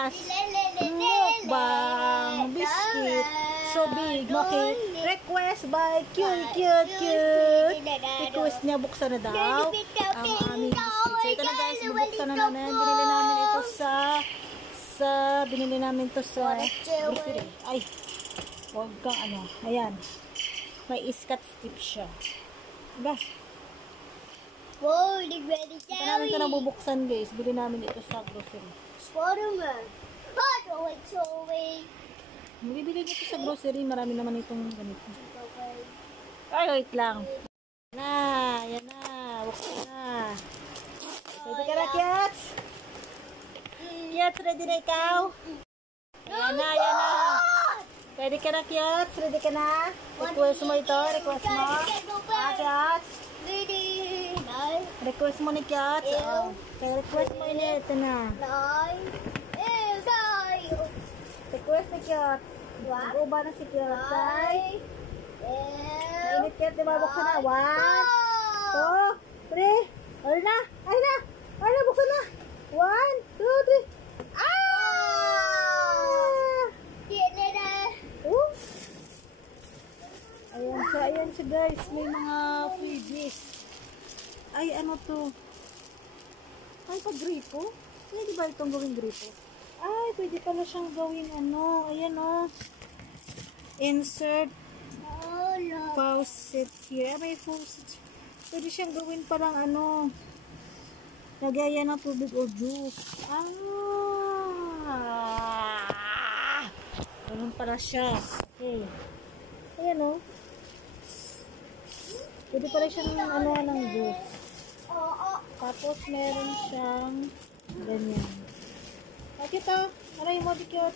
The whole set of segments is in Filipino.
Plus mukbang biscuit. So big. Okay. Request by Cute. Request niya buksan na daw ang aming biscuit. So ito na guys, bubuksan na namin. Binili namin to sa grocery. Ay, huwag kang ano. Ayan. May iskat strip siya. Diba? Wow, very ito namin ito nabubuksan guys. Bili namin ito sa grocery. Spider-Man. Bibili nito sa grocery. Marami naman itong ganito. Ay, wait lang. Yan na. Buksan na. Ready ka na, Kiats? Kiats, ready na ikaw? Ayan na. Ready ka na, Kiats? Ready ka na? Request mo ito? Request mo? Kiats? Ready. Request mo ni Kiats? Kaya request mo ini. Ito na. Request ni Kiats. Nag-uba na si Kiats. Mainit Kiats, diba? Buksan na. 1, 2, 3. Ayun na. Buksan na. 1, 2, 3. Ayan siya guys, may mga freebies. Ay, ano to? Ay, pag-gripo? Pwede ba itong gawing gripo? Ay, pwede pala siyang gawing ano. Ayan o. Insert faucet here. May faucet. Pwede siyang gawin parang ano. Lagayan ng tubig o juice. Ganun pala siya. Okay. Ayan o. Pwede pala siyang ano ng juice. Tapos meron siyang ganyan. Okay ito. Aray mo, dikit.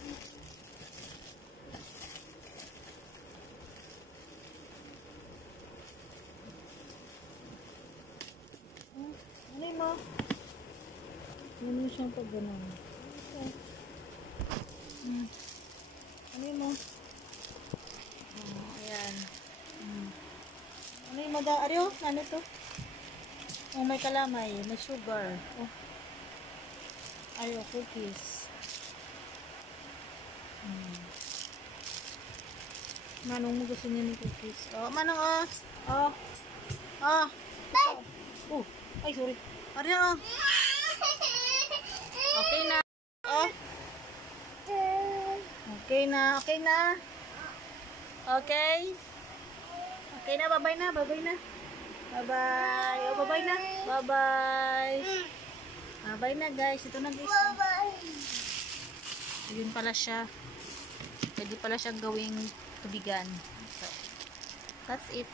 Aray mo. Ano siyang pag ganun. Aray mo. Ayan. Ano yung Ariyo? Ano to? May kalamay. May sugar. Ayaw, cookies. Manong mo gusto niya ng cookies? Manong, ay, sorry. Ariyo, Okay na. Okay na. Okay. Okay na, bye-bye na. Bye-bye. Bye-bye na. Bye-bye. Bye na guys. Ito na guys. Ayun pala siya. Pwede pala siyang gawing tubigan. So, that's it.